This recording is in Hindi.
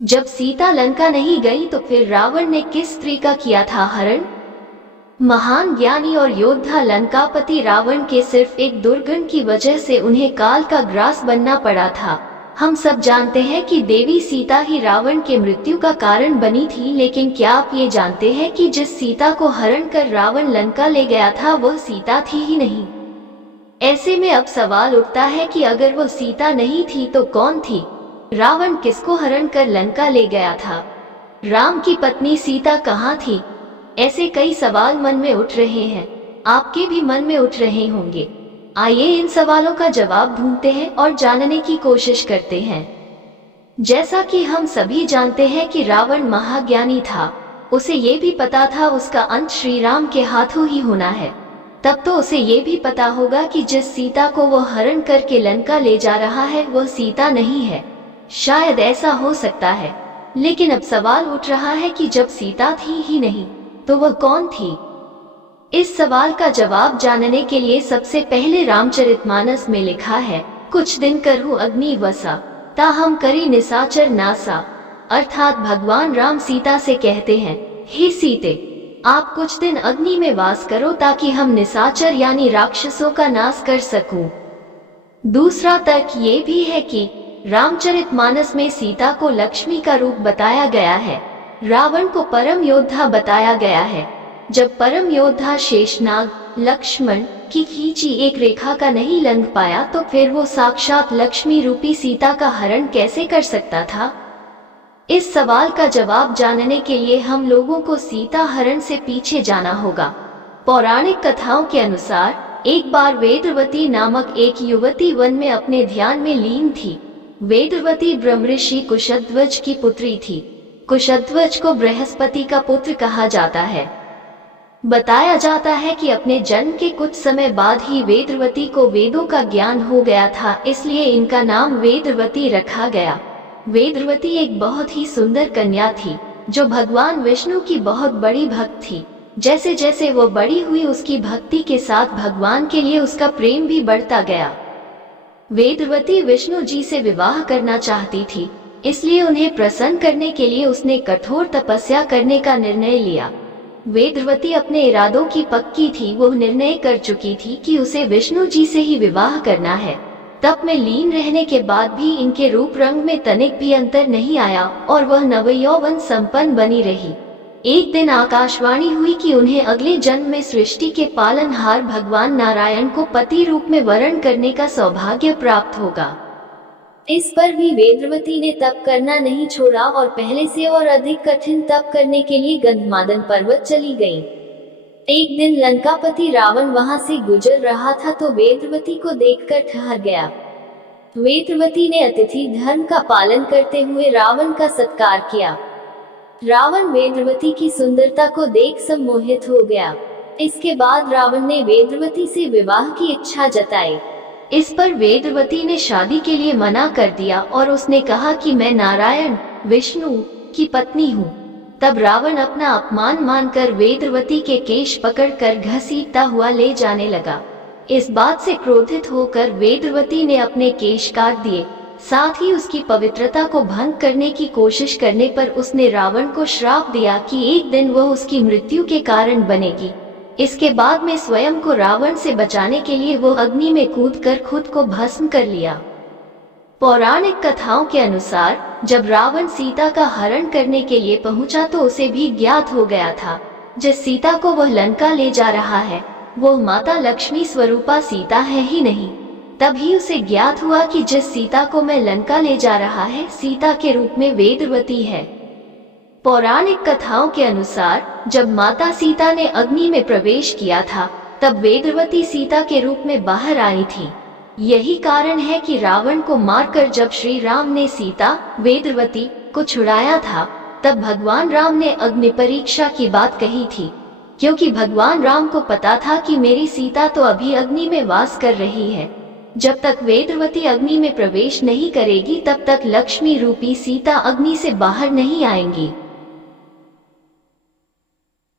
जब सीता लंका नहीं गई तो फिर रावण ने किस स्त्री का किया था हरण? महान ज्ञानी और योद्धा लंकापति रावण के सिर्फ एक दुर्गुण की वजह से उन्हें काल का ग्रास बनना पड़ा था। हम सब जानते हैं कि देवी सीता ही रावण के मृत्यु का कारण बनी थी, लेकिन क्या आप ये जानते हैं कि जिस सीता को हरण कर रावण लंका ले गया था वह सीता थी ही नहीं। ऐसे में अब सवाल उठता है कि अगर वो सीता नहीं थी तो कौन थी? रावण किसको हरण कर लंका ले गया था? राम की पत्नी सीता कहाँ थी? ऐसे कई सवाल मन में उठ रहे हैं, आपके भी मन में उठ रहे होंगे। आइए इन सवालों का जवाब ढूंढते हैं और जानने की कोशिश करते हैं। जैसा कि हम सभी जानते हैं कि रावण महाज्ञानी था, उसे ये भी पता था उसका अंत श्री राम के हाथों ही होना है। तब तो उसे ये भी पता होगा कि जिस सीता को वो हरण करके लंका ले जा रहा है वह सीता नहीं है। शायद ऐसा हो सकता है, लेकिन अब सवाल उठ रहा है कि जब सीता थी ही नहीं तो वह कौन थी? इस सवाल का जवाब जानने के लिए सबसे पहले रामचरितमानस में लिखा है, कुछ दिन करहु अग्नि वसा, ताहम करी निशाचर नासा। अर्थात भगवान राम सीता से कहते हैं, हे सीते, आप कुछ दिन अग्नि में वास करो ताकि हम निशाचर यानी राक्षसों का नाश कर सकूं। दूसरा तर्क ये भी है कि रामचरितमानस में सीता को लक्ष्मी का रूप बताया गया है, रावण को परम योद्धा बताया गया है। जब परम योद्धा शेषनाग लक्ष्मण की खींची एक रेखा का नहीं लंघ पाया तो फिर वो साक्षात लक्ष्मी रूपी सीता का हरण कैसे कर सकता था? इस सवाल का जवाब जानने के लिए हम लोगों को सीता हरण से पीछे जाना होगा। पौराणिक कथाओं के अनुसार एक बार वेदवती नामक एक युवती वन में अपने ध्यान में लीन थी। वेदवती ब्रह्मऋषि कुशध्वज की पुत्री थी। कुशध्वज को बृहस्पति का पुत्र कहा जाता है। बताया जाता है कि अपने जन्म के कुछ समय बाद ही वेदवती को वेदों का ज्ञान हो गया था, इसलिए इनका नाम वेदवती रखा गया। वेदवती एक बहुत ही सुंदर कन्या थी जो भगवान विष्णु की बहुत बड़ी भक्त थी। जैसे जैसे वो बड़ी हुई उसकी भक्ति के साथ भगवान के लिए उसका प्रेम भी बढ़ता गया। वेदवती विष्णु जी से विवाह करना चाहती थी, इसलिए उन्हें प्रसन्न करने के लिए उसने कठोर तपस्या करने का निर्णय लिया। वेदवती अपने इरादों की पक्की थी, वो निर्णय कर चुकी थी कि उसे विष्णु जी से ही विवाह करना है। तप में लीन रहने के बाद भी इनके रूप रंग में तनिक भी अंतर नहीं आया और वह नवयौवन संपन्न बनी रही। एक दिन आकाशवाणी हुई कि उन्हें अगले जन्म में सृष्टि के पालनहार भगवान नारायण को पति रूप में वरण करने का सौभाग्य प्राप्त होगा। इस पर भी वेदवती ने तप करना नहीं छोड़ा और पहले से और अधिक कठिन तप करने के लिए गंधमादन पर्वत चली गई। एक दिन लंकापति रावण वहां से गुजर रहा था तो वेदवती को देखकर ठहर गया। वेदवती ने अतिथि धर्म का पालन करते हुए रावण का सत्कार किया। रावण वेदवती की सुंदरता को देख सम्मोहित हो गया। इसके बाद रावण ने वेदवती से विवाह की इच्छा जताई। इस पर वेदवती ने शादी के लिए मना कर दिया और उसने कहा कि मैं नारायण विष्णु की पत्नी हूँ। तब रावण अपना अपमान मानकर वेदवती के केश पकड़कर घसीटता हुआ ले जाने लगा। इस बात से क्रोधित होकर वेदवती ने अपने केश काट दिए। साथ ही उसकी पवित्रता को भंग करने की कोशिश करने पर उसने रावण को श्राप दिया कि एक दिन वह उसकी मृत्यु के कारण बनेगी। इसके बाद में स्वयं को रावण से बचाने के लिए वो अग्नि में कूदकर खुद को भस्म कर लिया। पौराणिक कथाओं के अनुसार जब रावण सीता का हरण करने के लिए पहुंचा तो उसे भी ज्ञात हो गया था जिस सीता को वह लंका ले जा रहा है वो माता लक्ष्मी स्वरूपा सीता है ही नहीं। तभी उसे ज्ञात हुआ कि जिस सीता को मैं लंका ले जा रहा है सीता के रूप में वेदवती है। पौराणिक कथाओं के अनुसार जब माता सीता ने अग्नि में प्रवेश किया था तब वेदवती सीता के रूप में बाहर आई थी। यही कारण है कि रावण को मारकर जब श्री राम ने सीता वेदवती को छुड़ाया था तब भगवान राम ने अग्नि परीक्षा की बात कही थी, क्योंकि भगवान राम को पता था कि मेरी सीता तो अभी अग्नि में वास कर रही है। जब तक वेदवती अग्नि में प्रवेश नहीं करेगी तब तक लक्ष्मी रूपी सीता अग्नि से बाहर नहीं आएंगी।